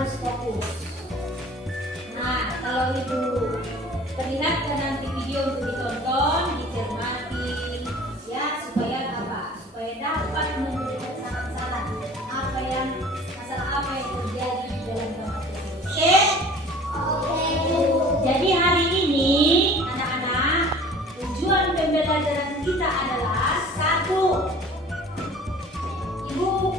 harus fokus. Nah, kalau ibu perlihatkan nanti video untuk ditonton, dicermati, ya supaya apa? Supaya dapat memberikan saran-saran masalah apa yang terjadi di dalam kamar tersebut. Oke? Oke, Bu. Jadi hari ini anak-anak, tujuan pembelajaran kita adalah satu, ibu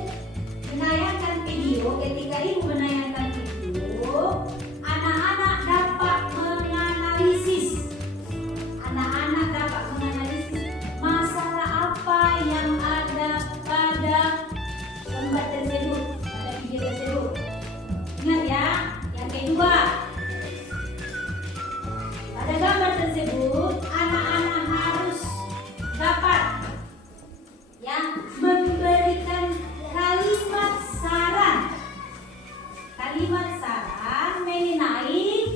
menayangkan video. Ketika ibu menayangkan video, anak-anak dapat menganalisis masalah apa yang ada pada gambar tersebut, pada video tersebut. Ingat ya. Yang kedua, pada gambar tersebut anak-anak harus dapat yang memberikan kalimat saran mengenai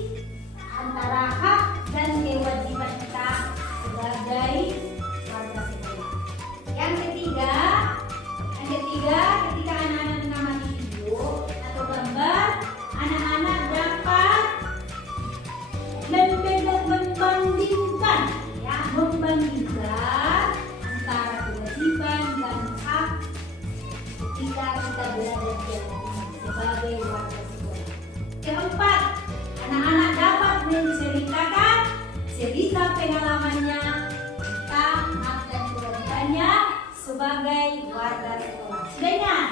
antara hak dan kewajiban kita sebagai warga sekolah. Yang ketiga, ketika anak-anak mengamati video atau gambar, anak-anak dapat membandingkan antara kewajiban dan hak ketika kita berada sebagai warga sekolah. Keempat, anak-anak dapat menceritakan cerita pengalamannya tentang hak dan kewajibannya sebagai warga sekolah. Sudah ingat?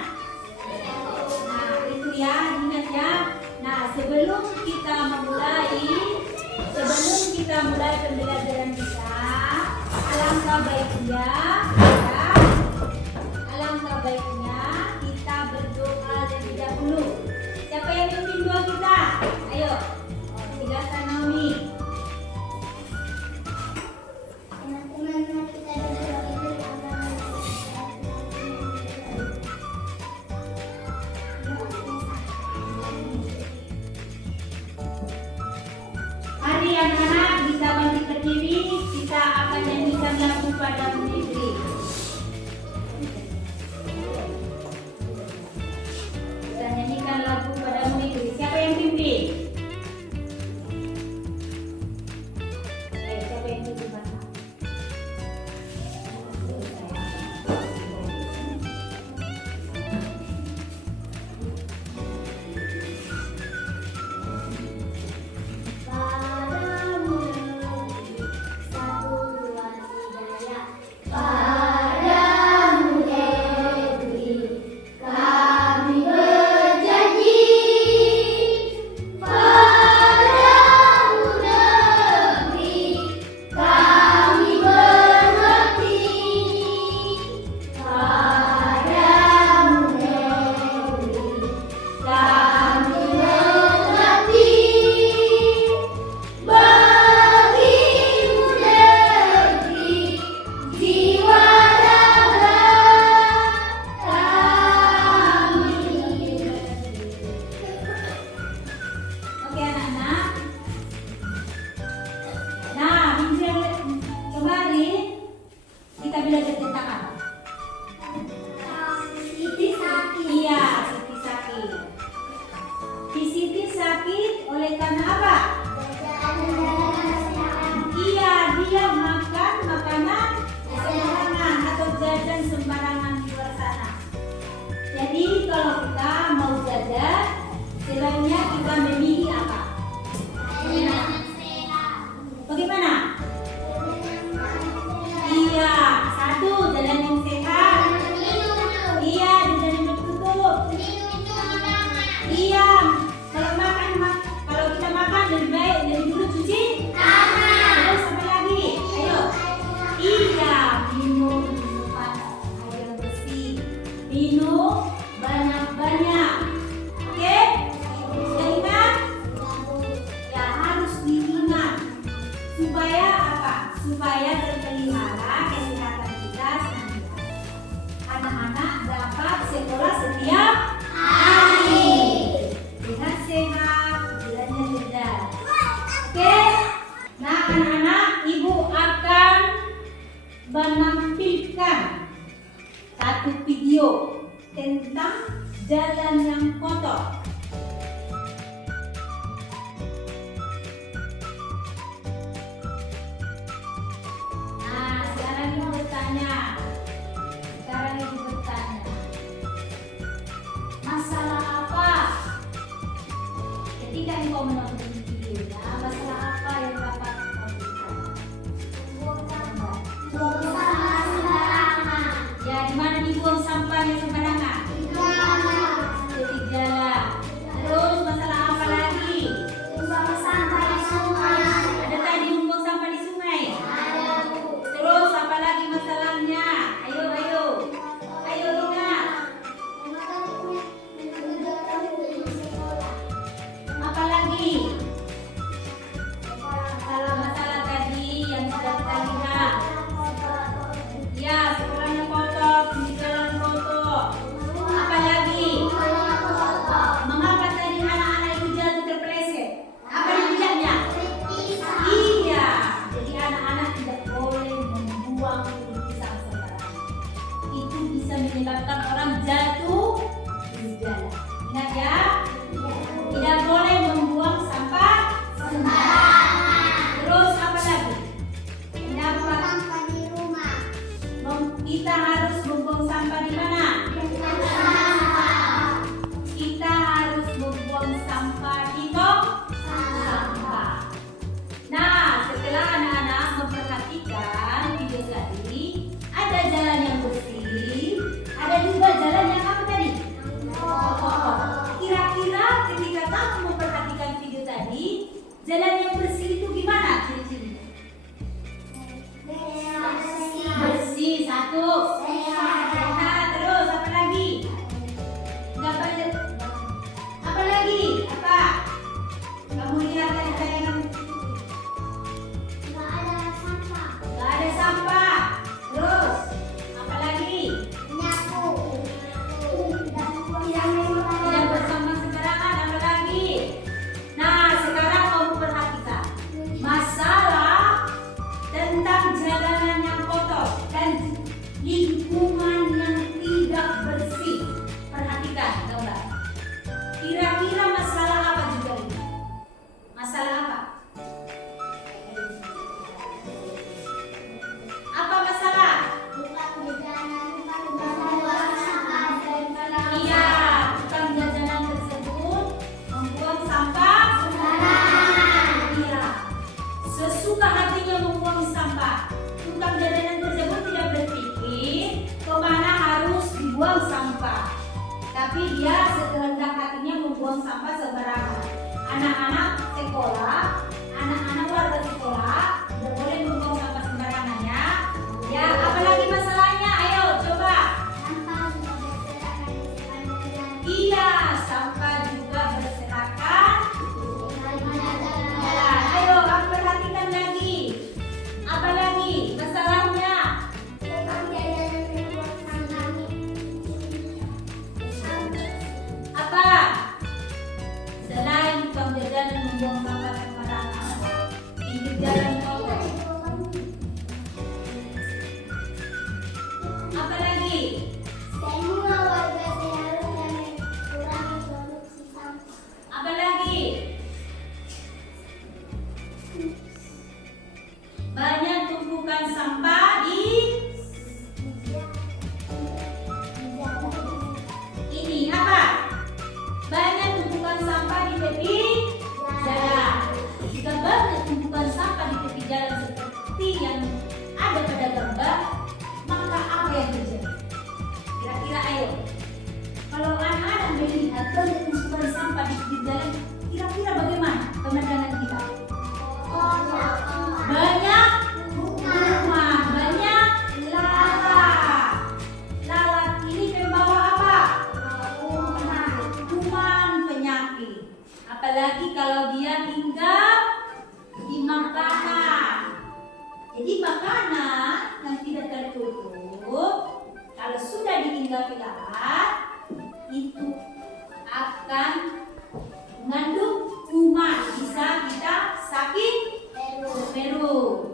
Nah, itu ya, ingat ya. Nah, sebelum kita mulai pembelajaran kita, alangkah baiknya kita berdoa terlebih dahulu. Siapa yang pimpin doa kita? Ayo, silakan Naomi. Teman-teman, kita berdoa Mari anak-anak bisa bangkit berdiri, kita akan nyanyikan lagu Padamu Negeri. Kita nyanyikan lagu Padamu Negeri. Siapa yang pimpin? Siapa yang pimpin? Sebaiknya kita memilih apa? Bagaimana? Iya, satu jalan yang sehat. Iya, di jalan yang tertutup. Iya, kalau kita makan lebih baik dari dulu cuci tangan. Terus apa lagi? Ayo. Iya, minum air yang bersih. Minum banyak-banyak. Oke? Sudah ingat? Ya, harus diingat. Supaya apa? Supaya terpelihara kesehatan kita senantiasa. Anak-anak dapat sekolah setiap hari dengan sehat, pikirannya cerdas. Oke? Nah, anak-anak, ibu akan menampilkan satu video tentang jalan yang kotor. bertanya. Sekarang ibu bertanya. Masalah apa? Ketika engkau menonton videonya, masalah apa yang dapat kau berikan? Buang sampah sembarangan. Ya, di mana dibuang sampahnya sembarangan? Di jalan. Terus masalah apa lagi? Buang sampah di sungai. Ada tadi membuang sampah di sungai. Ada, Bu. Terus apa lagi masalahnya? Ayo, ayo. Ayo, Rina. Apa lagi? Masalah-masalah tadi yang sudah kita lihat. Ya, sekolahnya kotor, pendidikan kotor. Apa lagi? Mengapa tadi anak-anak itu jatuh terpeleset? Apa demikiannya? Iya, jadi anak-anak tidak boleh membuang tulisan sembarangan. Itu bisa menyebabkan orang jatuh di jalan. Ingat ya, tidak boleh membuang sampah sembarangan. Terus apa lagi? Kenapa Sampah di rumah. kita harus membuang sampah di mana? Kita harus membuang sampah di tong sampah. Nah, setelah anak-anak memperhatikan video tadi, ada jalan yang bersih, ada juga jalan yang apa tadi? Kotor. Kira-kira ketika kamu memperhatikan video tadi, jalan yang bersih itu gimana ciri-cirinya? Bersih, satu. Sehat. Terus apa lagi? Nggak banyak. Apa lagi? Apa? Kamu lihat tadi tayangan? Nggak ada sampah. Nggak ada sampah. Terus apa lagi? Nyapu. Tidak bersama sembarangan. Apa lagi? Nah, sekarang kamu perhatikan masalah tentang jalanan yang kotor dan lingkungan yang tidak bersih. Perhatikan, gambar. Kira-kira masalah apa juga ini? Masalah apa? Apa masalah? Iya, tukang jajanan tersebut membuang sampah sembarangan. Iya, sesuka hatinya membuang sampah. Tukang jajanan tersebut tidak berpikir kemana harus dibuang sampah, tapi dia sekehendak hatinya membuang sampah sembarangan. Anak-anak sekolah, anak-anak warga sekolah tidak boleh membuang sampah sembarangan ya. Ya, apalagi masalahnya? Ayo coba. Iya, sampah juga berserakan. Jalan. Ayo, kamu perhatikan lagi. Apa lagi masalahnya? Apa? Selain tukang jajanan membuang sampah sembarangan, pinggir jalan kotor. Apa lagi? Semua warga seharusnya mengurangi produksi sampah. Apa lagi? Banyak tumpukan sampah di ini apa? Banyak tumpukan sampah di tepi jalan. Jika banyak tumpukan sampah di tepi jalan seperti yang ada pada gambar, maka apa yang terjadi? Kira-kira ayo. Kalau anak-anak melihat banyak tumpukan sampah di tepi jalan, kira-kira bagaimana pemandangan kita? Banyak kuman, banyak lalat. Lalat ini pembawa apa? Kuman penyakit. Apalagi kalau dia tinggal di makanan. Jadi makanan yang tidak tertutup, kalau sudah ditinggal lalat, itu akan mengandung kuman, bisa kita sakit paru.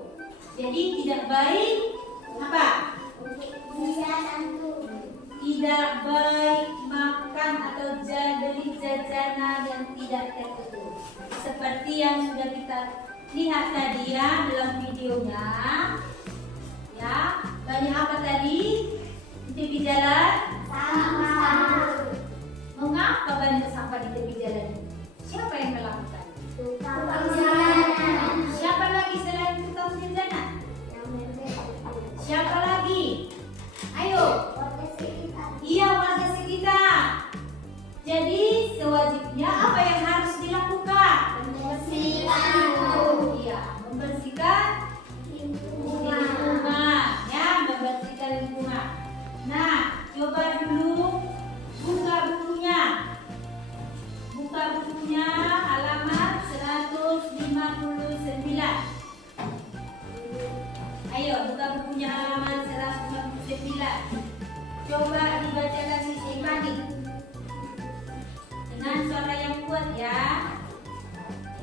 Jadi tidak baik apa? Tidak baik makan atau beli jajanan yang tidak tertutup. Seperti yang sudah kita lihat tadi ya dalam videonya. Ya, Banyak apa tadi? Di tepi jalan? Sampah. Mengapa banyak sampah di tepi jalan? Siapa yang melakukan? Tukang jajanan. Siapa lagi selain tukang jajanan? Siapa lagi? Ayo. Warga sekitar. Iya, warga sekitar. Jadi sewajibnya apa yang harus dilakukan? Membersihkan Iya, membersihkan lingkungan. Ya, membersihkan lingkungan. Nah, coba dulu buka bukunya. Buka bukunya halaman 159. Ayo, buka bukunya halaman 159. Coba dibacakan sisi panik dengan suara yang kuat ya.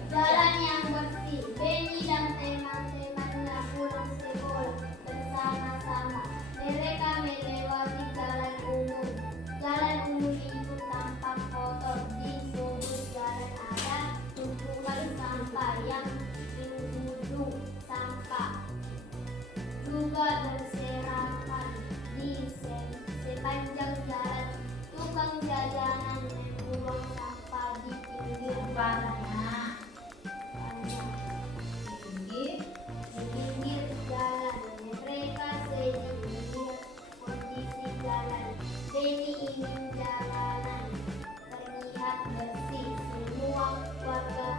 jalan yang bersih. Benny dan teman-temannya pulang sekolah bersama-sama. Mereka melewati jalan umum. Jalan umum itu tampak kotor. Di sudut jalan ada tumpukan sampah yang menggunung sampah. Juga berserakan di sepanjang jalan. Tukang jajanan membuang sampah di pinggir Banyak. Tinggi. di pinggir jalan. Mereka sedih melihat kondisi jalan. Benny ingin jalanan terlihat bersih. Semua warga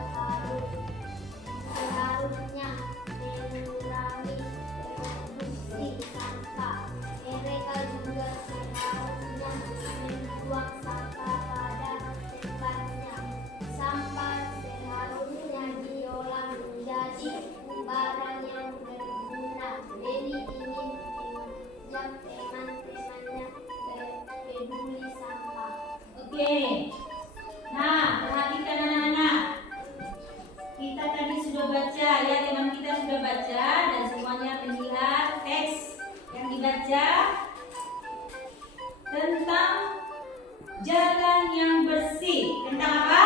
seharusnya mengurangi produksi sampah. Mereka juga seharusnya membuang sampah pada tempatnya. Sampah seharusnya diolah menjadi barang yang berguna. Benny ingin mengajak teman-temannya peduli sampah. Oke. Nah, perhatikan anak-anak. Kita tadi sudah baca ya, teman kita sudah baca dan semuanya melihat teks yang dibaca tentang jalan yang bersih. Tentang apa?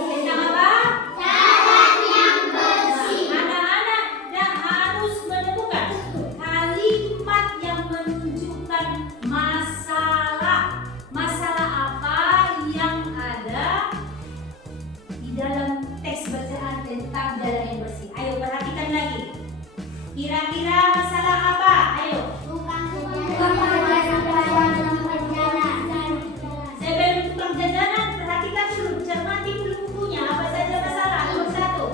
Tentang apa? Anak-anak dan harus menemukan kalimat yang menunjukkan masalah. Masalah apa yang ada di dalam teks bacaan tentang jalan yang bersih. Ayo perhatikan lagi. Kira-kira masalah apa? Ayo. Sebelum tukang jajanan, perhatikan dulu, cermati dulu bukunya. Apa saja masalah? Nomor 1.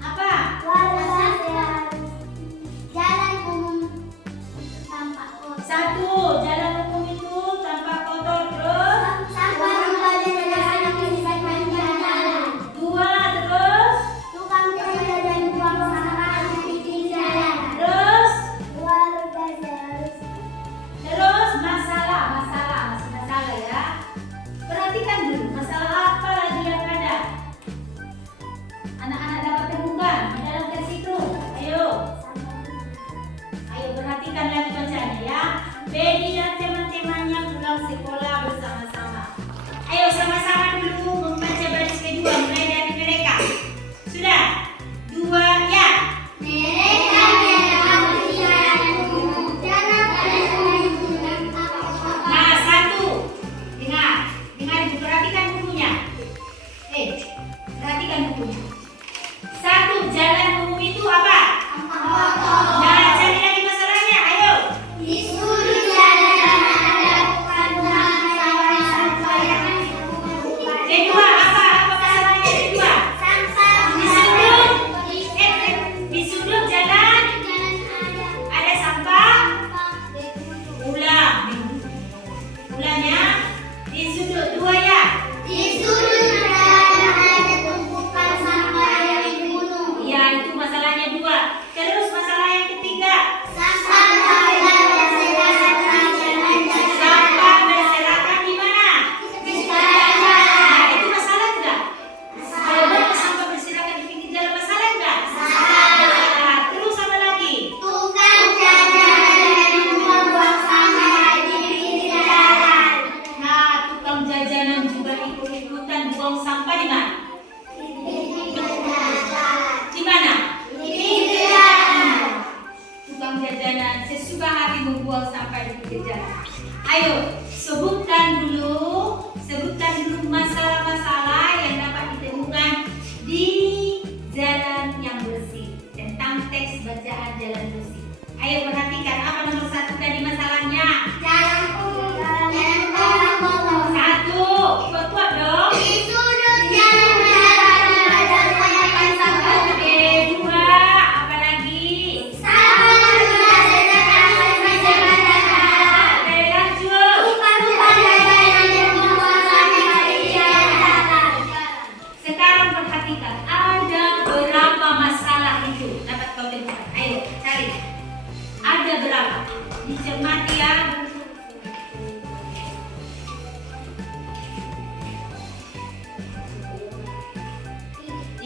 Apa? Jalan umum tampak kotor. 1. Jalan umum itu tampak kotor. Terus? Sampah membadan di sepanjang jalan. 2. Terus? Tukang jajan buang sampah di pinggir jalan. Terus? Warga seharusnya Terus masalah ya. Perhatikan dulu masalah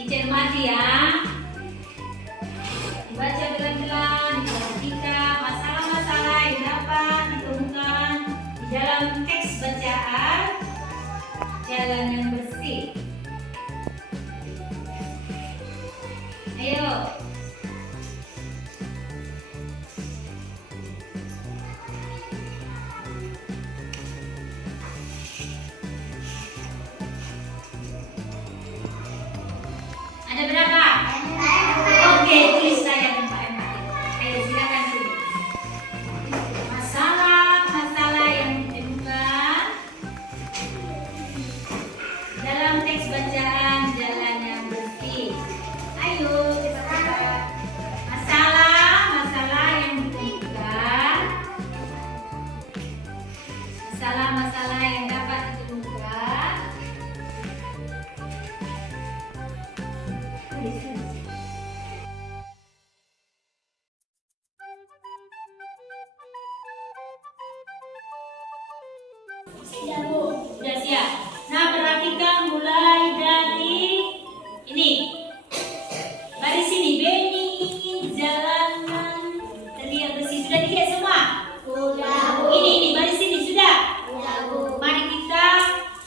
dicermati ya. Dibaca pelan-pelan, diperhatikan masalah-masalah yang dapat ditemukan di dalam teks bacaan Jalan yang Bersih. Ayo. Ada berapa? Oke, tulis saya dan Pak Emma. Ayo silakan tulis. Masalah-masalah yang ditemukan dalam teks bacaan Jalan yang Bersih. Ayo cepat-cepat. Masalah-masalah yang ditemukan. Masalah-masalah yang dapat ditemukan. Sudah siap. Nah, perhatikan mulai dari ini. Baris ini bening jalanan terlihat bersih. Sudah dilihat semua? Sudah. Ini baris ini sudah. Sudah, Bu. Mari kita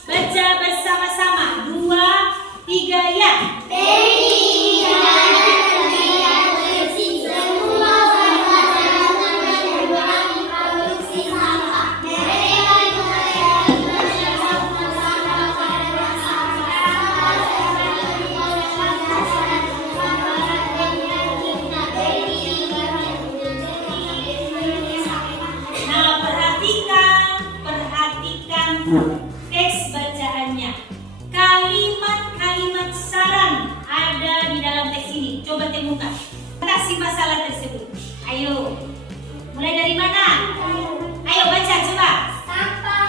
baca bersama-sama. 2, 3 ya. Bening jalanan terlihat bersih. Semua warga jalanan mengurangi produksi sampah. Mereka juga yang bersama-sama pada sampah. Nah, perhatikan teks bacaannya. Kalimat-kalimat saran ada di dalam teks ini. Coba temukan. Kasih masalah tersebut. Ayo. Mulai dari mana? Ayo baca coba. Sampah.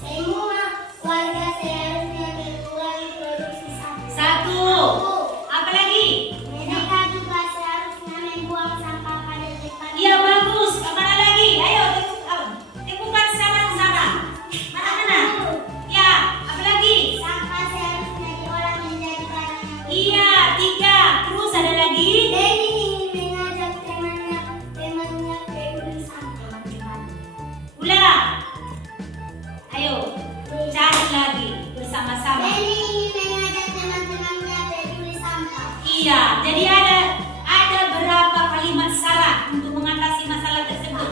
Semua warga seharusnya mengurangi produksi sampah. 1. Apa lagi? Mereka juga seharusnya membuang sampah pada tempat. Iya bagus. Kemana lagi? Ayo temukan saran-saran. Mana-mana? Ya. Apa lagi? Sampah seharusnya diolah menjadi barang yang Iya. 3. Terus ada lagi? Denny ingin mengajak temannya peduli sampah. Ulang. Ayo. Cari lagi bersama-sama. Denny ingin mengajak teman-temannya peduli sampah. Iya, jadi ada berapa kalimat saran untuk mengatasi masalah tersebut.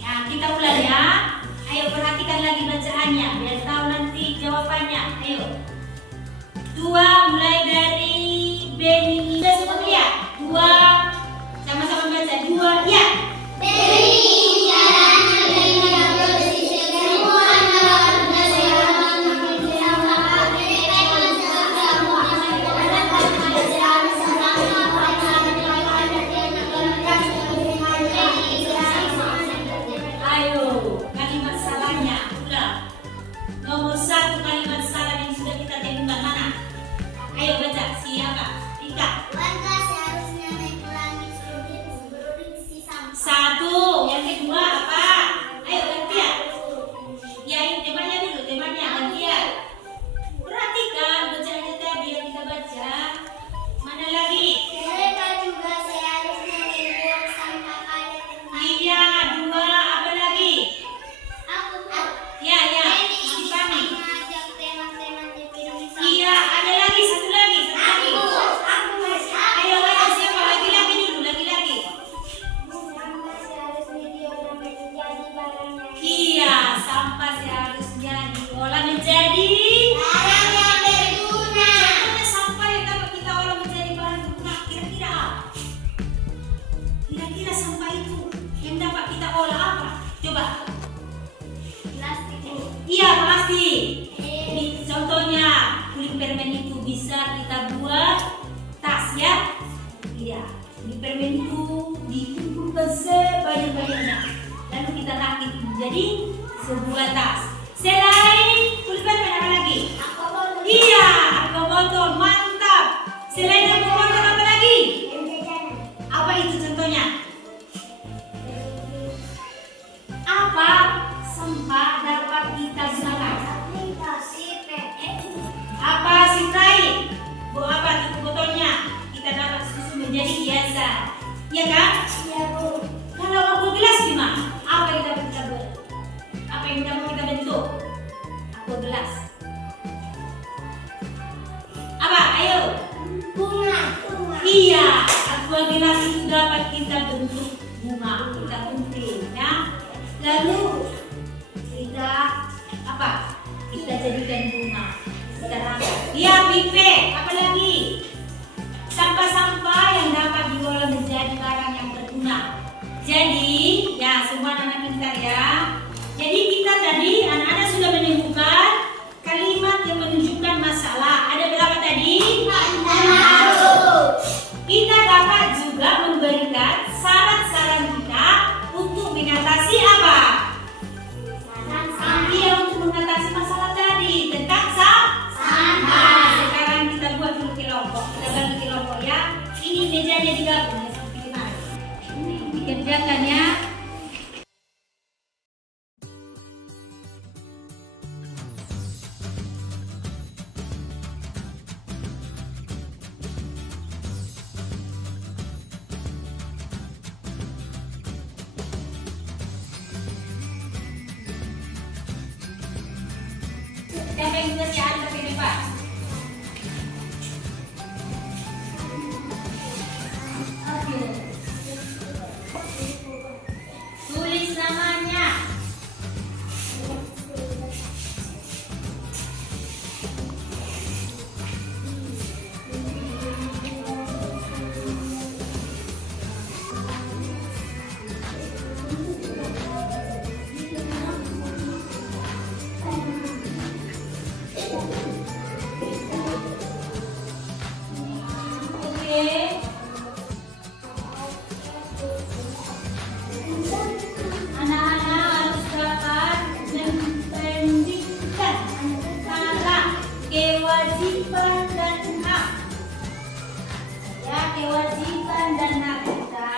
Ya, kita ulang ya. Ayo perhatikan lagi bacaannya biar tahu nanti jawabannya. Ayo. 2 mulai dari Benny. Sudah semua lihat? 2 sama-sama baca. 2 ya. Bening jalanan terlihat bersih. Semua warga seharusnya mengurangi sampah. Mereka juga semua Ayo, kalimat salahnya. Ulang. Nomor 1 kalimat salah yang sudah kita temukan mana? Ayo baca. Siapa? Rika. warga seharusnya mengurangi produksi sampah. 1. Yang kedua apa? Ayo gantian. Ya, ini temanya dulu, temanya gantian. Perhatikan bacaannya tadi yang kita baca. Mana lagi? Mereka juga seharusnya membuang sampah pada tempat. Iya, 2. Apa lagi? Aku tahu. Ya, Denny masih ingin pahami. mengajak teman-temannya peduli sampah. Iya, ada lagi satu lagi. Ayo, siapa? Laki-laki dulu, laki-laki. Sampah seharusnya diolah menjadi barang yang Iya, sampah seharusnya diolah menjadi barang yang berguna. contohnya sampah yang dapat kita olah menjadi bahan berguna. Kira-kira apa? Kira-kira sampah itu yang dapat kita olah apa? Coba. Plastik. Iya, plastik. Ini contohnya kulit permen itu bisa kita buat tas ya. Iya, kulit permen itu dikumpulkan sebanyak-banyaknya. Lalu kita rakit menjadi sebuah tas. Selain kulit permen apa lagi? Aku mau Iya, aqua botol. Mantap. Selain aqua botol apa lagi? jajanan. Apa itu contohnya? Apa sampah dapat kita gunakan? Aplikasi PE. Apa sih lain? 12. Apa? Ayo. Bunga. Iya, aqua gelas itu dapat kita bentuk bunga. Kita penting ya. Lalu kita apa? Kita jadikan bunga. Kita rangkai. Iya, pipe. Apa lagi? Sampah-sampah yang dapat diolah menjadi barang yang berguna. Jadi, ya semua anak pintar ya. Jadi kita tadi anak-anak sudah menemukan kalimat yang menunjukkan masalah. Ada berapa tadi? 1. Kita dapat juga memberikan saran-saran kita untuk mengatasi apa? Iya, untuk mengatasi masalah tadi tentang sampah. Sekarang kita buat dulu kelompok. Kita bagi kelompok ya. Ini mejanya digabung ya seperti kemarin. Dikerjakan ya. Siapa yang sudah siap pakai depan? Oke. Tulis namanya. Oke. Anak-anak harus dapat membandingkan antara kewajiban dan hak. Ya, kewajiban dan hak kita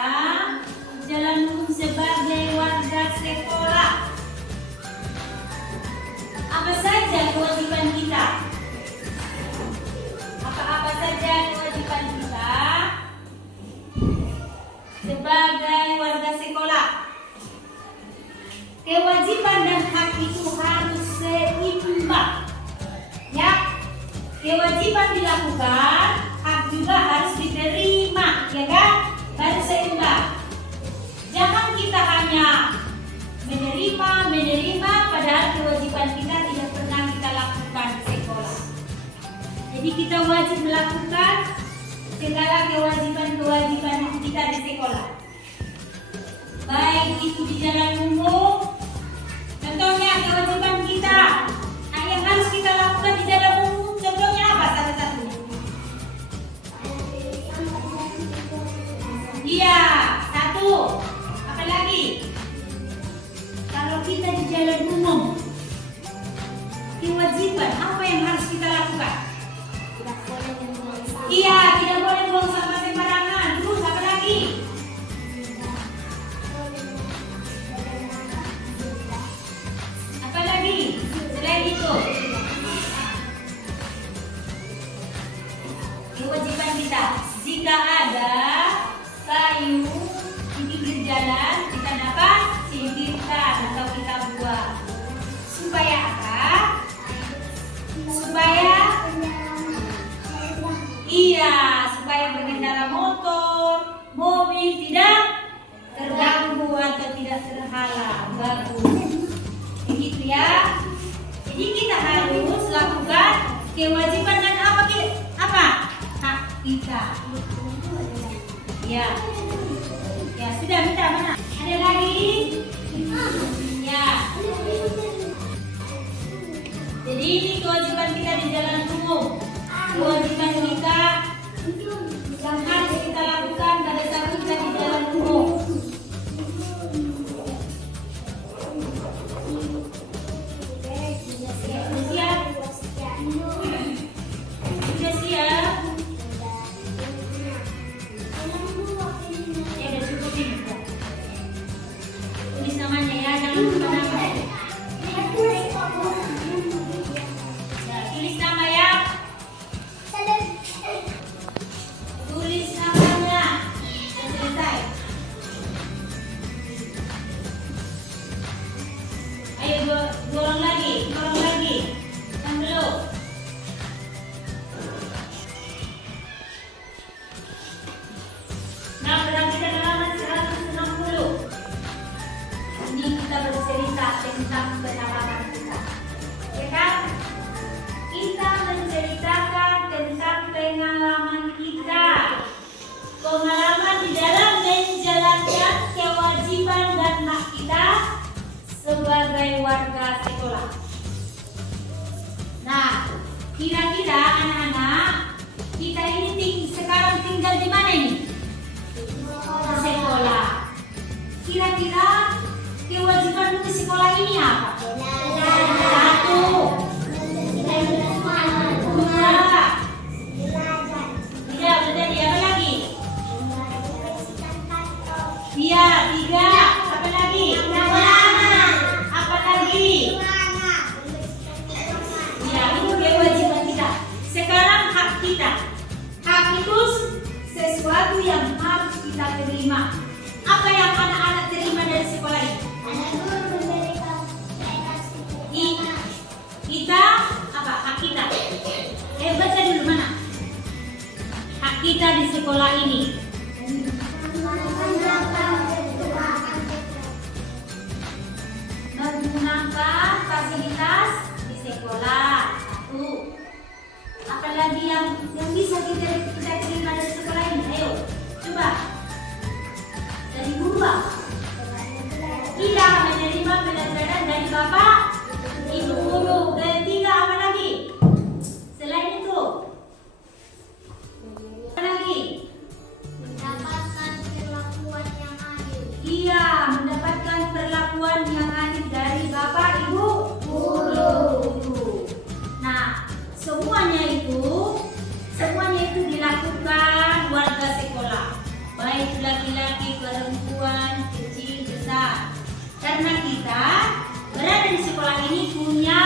jalan hukum sebagai warga sekolah. Apa saja kewajiban kita? Apa-apa saja kewajiban kita sebagai warga sekolah? Kewajiban dan hak itu harus seimbang. Ya, kewajiban dilakukan, hak juga harus diterima, ya kan? Harus seimbang. Jangan kita hanya menerima, padahal kewajiban kita tidak pernah kita lakukan di sekolah. Jadi kita wajib melakukan segala kewajiban itu kita di sekolah. Baik itu di jalan umum. Contohnya kewajiban kita. Nah, yang harus kita lakukan di jalan umum contohnya apa salah satunya? Iya, 1. Apa lagi? Kalau kita di jalan umum, kewajiban apa yang harus kita lakukan? Iya, tidak boleh buang sampah sembarangan. Terus apa lagi? Apa lagi? Selain itu, kewajiban kita jika ada kayu di pinggir jalan, kita dapat singkirkan atau kita buang. Supaya apa? Supaya pengendara motor, mobil tidak terganggu atau tidak terhalang. Bagus. Begitu ya. Jadi kita harus lakukan kewajiban dan apa? Hak kita. Ya. Ya, sudah minta mana? Ada lagi? Ya. Jadi ini kewajiban kita di jalan umum. Kewajiban kita yang harus kita lakukan pada saat kita di jalan umum. Sudah siap? Ya, udah cukup ini. Tulis namanya ya, jangan lupa nama. Ya, tulis nama ya. Tulis namanya. sebagai warga sekolah. Nah, kira-kira anak-anak, kita ini sekarang tinggal di mana ini? Di sekolah. Kira-kira kewajiban di sekolah ini apa? Satu, dua, tidak berarti apa lagi? Iya, tiga, apa lagi? Apa lagi? Ya, itu kewajiban kita. Sekarang hak kita. Hak itu sesuatu yang harus kita terima. Apa yang anak-anak terima dari sekolah ini? Kita apa? Hak kita. Baca dulu mana? Hak kita di sekolah ini. Menggunakan fasilitas di sekolah. Satu. Apalagi yang bisa kita terima dari sekolah ini? Ayo, coba. Dari guru. Kita menerima pelajaran dari bapak, ibu guru. Ketiga apa lagi? Selain itu, apa lagi? Mendapatkan perlakuan yang adil. Iya, mendapatkan perlakuan yang adil dari bapak, ibu guru. Nah, semuanya itu dilakukan warga sekolah, baik laki-laki, perempuan, kecil, besar. Karena kita berada di sekolah ini punya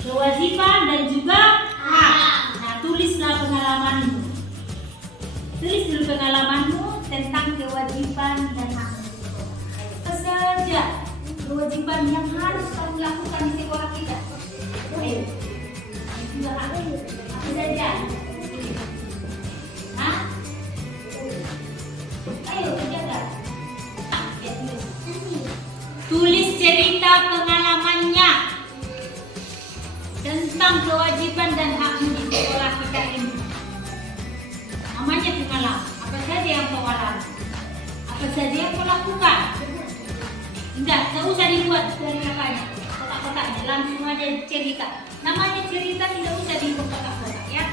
kewajiban dan juga hak. Nah, tulislah pengalamanmu. Tulis dulu pengalamanmu tentang kewajiban dan hak. Apa saja kewajiban yang harus kamu lakukan di sekolah kita? Ayo. Juga hak. Apa saja? Hah? Ayo, kerjakan. Tulis cerita pengalamannya tentang kewajiban dan hakmu di sekolah kita ini. Namanya pengalaman. Apa saja yang kau alami? Apa saja yang kau lakukan? Tidak usah dibuat dari apanya, kotak-kotaknya, langsung aja cerita. Namanya cerita, tidak usah dibuat kotak-kotak ya.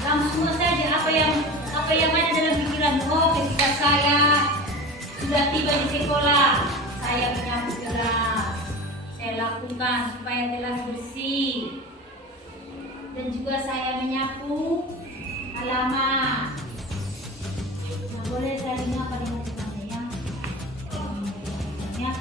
Langsung saja apa yang ada dalam pikiran. Oh, ketika saya sudah tiba di sekolah, saya menyapu kelas, saya lakukan supaya kelas bersih, dan juga saya menyapu halaman. Nah, boleh saya apa dengan temannya ya? Ya.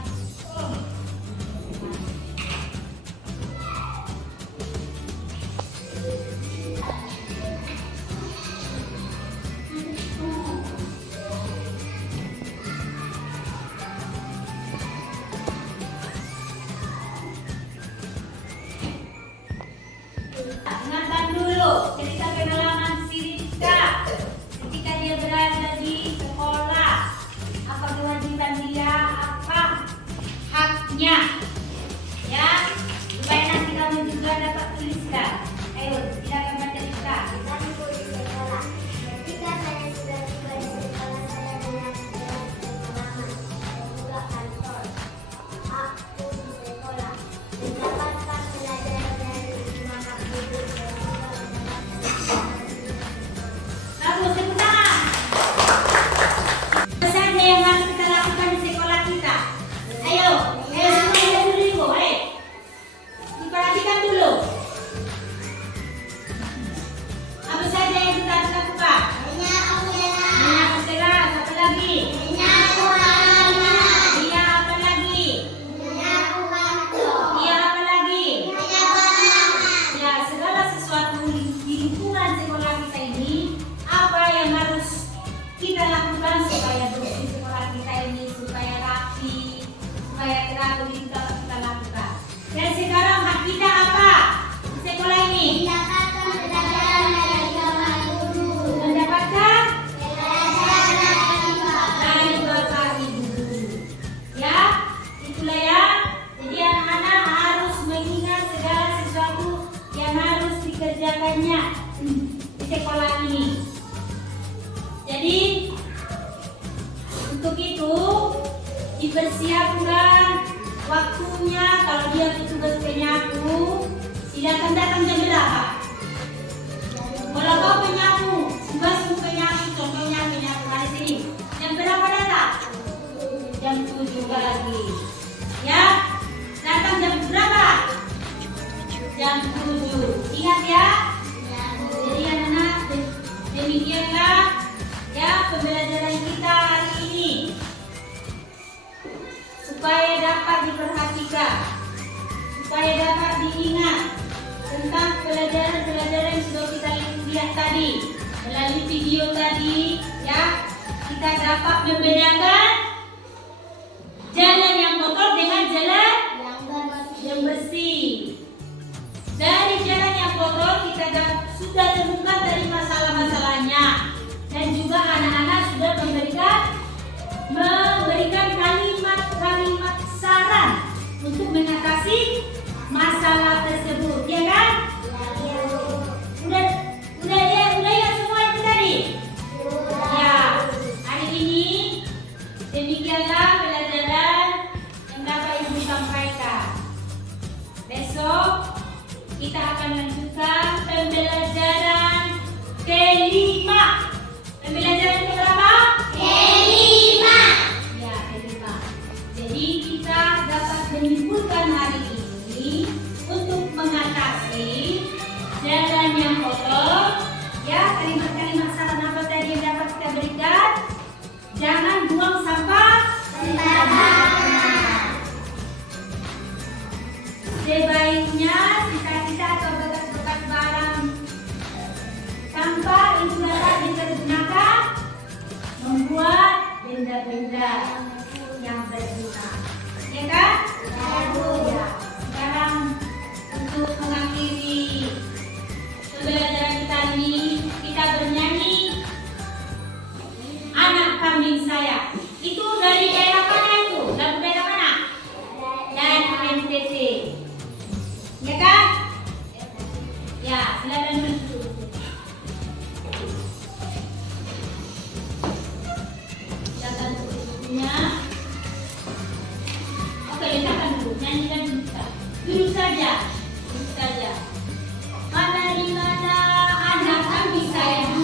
Dengarkan dulu cerita pengalaman si Rizka ketika dia berada di sekolah. Apa kewajiban dia, apa haknya, ya, supaya nanti kamu juga dapat tuliskan. Ayo, silakan baca Rizka. Waktu di sekolah. Ketika saya sudah tiba di sekolah, saya menyaksikan pengalaman dan juga kantor. Aku di sekolah mendapatkan pelajaran dari lima hak hidup dan juga mendapatkan. Bagus, tepuk tangan. Apa saja yang harus kita lakukan di sekolah kita? Ayo, semua lihat dulu ibu, ayo. Diperhatikan dulu. Apa saja yang kita harus lakukan? Menyapu Menyapu kelas, apa lagi? halaman, Iya, apa lagi? menyapu kantor, Iya, apa lagi? menyapu halaman. Ya, segala sesuatu di lingkungan sekolah kita ini, apa yang harus kita lakukan supaya bersih sekolah kita ini, supaya rapi, supaya teratur, itu dapat kita lakukan. Dan sekarang hak kita apa di sekolah ini? Mendapatkan pelajaran dari bapak guru. Mendapatkan Pelajaran dari bapak. dari bapak ibu guru. Ya, itulah ya. Jadi anak-anak harus mengingat segala sesuatu yang harus dikerjakannya di sekolah ini. Jadi untuk itu dipersiapkan waktunya kalau dia tugas penyapu, silakan datang jam berapa? Kalau kau penyapu, tugasmu penyapu, contohnya penyapu hari sini, jam berapa datang? Jam 7 pagi. Ya, datang jam berapa? Jam 7. Ingat ya. Jadi anak-anak, demikianlah ya pembelajaran kita hari ini. Supaya dapat diperhatikan, supaya dapat diingat tentang pelajaran-pelajaran yang sudah kita lihat tadi melalui video tadi, ya kita dapat membedakan jalan yang kotor dengan jalan yang bersih. Dari jalan yang kotor kita sudah temukan dari masalah-masalahnya, dan juga anak-anak sudah memberikan kalimat-kalimat saran untuk mengatasi masalah tersebut, ya kan? Udah ya semua itu tadi. Ya, hari ini demikianlah pelajaran yang dapat Ibu sampaikan. Besok kita akan lanjutkan pembelajaran kelima. Pembelajaran keberapa? Kelima. Ya, kelima. Jadi kita dapat menyimpulkan hari ini untuk mengatasi jalan yang kotor. Ya, kalimat-kalimat saran apa tadi yang dapat kita berikan? Jangan buang sampah sembarangan. Sebaiknya sisa-sisa atau bekas-bekas barang sampah itu dapat digunakan membuat benda-benda yang berguna, ya kan? Ya. Sekarang untuk mengakhiri pembelajaran kita ini, kita bernyanyi Anak Kambing Saya. Itu dari daerah mana itu? Lagu daerah mana? Dari NTT. Ya kan? Ya, silakan duduk. Silakan duduknya. Oke, silakan duduk. Nyanyikan dulu. Duduk saja. Duduk saja. Mana di mana anak kambing saya 2,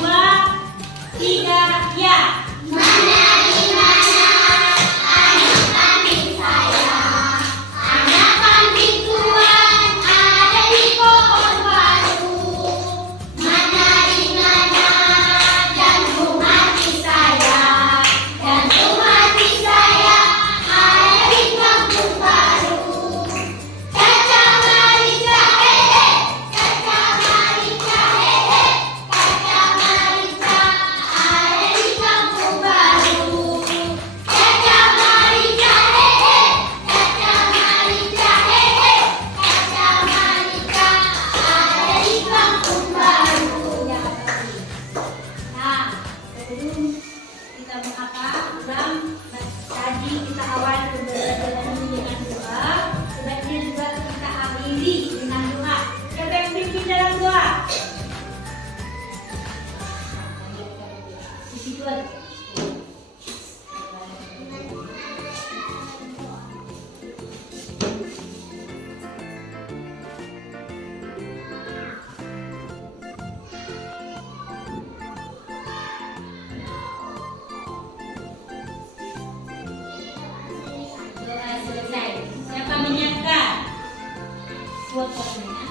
3, ya. Mana di mana anak kambing saya? Anak kambing Tuhan ada di pohon batu. Mana di mana jantung hati saya? Jantung hati saya ada di kampung baru. Caca Marica hehe, Caca Marica hehe, Caca Marica ada di kampung baru. Caca Marica hehe, Caca Marica hehe, Caca Marica ada di kampung baru. Nah, sebelum kita ulang, tadi kita awali pembelajaran ini dengan doa. Sebaiknya juga kita akhiri dengan doa. Siapa yang pimpin dalam doa? Di situ aja. Doa selesai. Siapa menyangka? Buat komennya.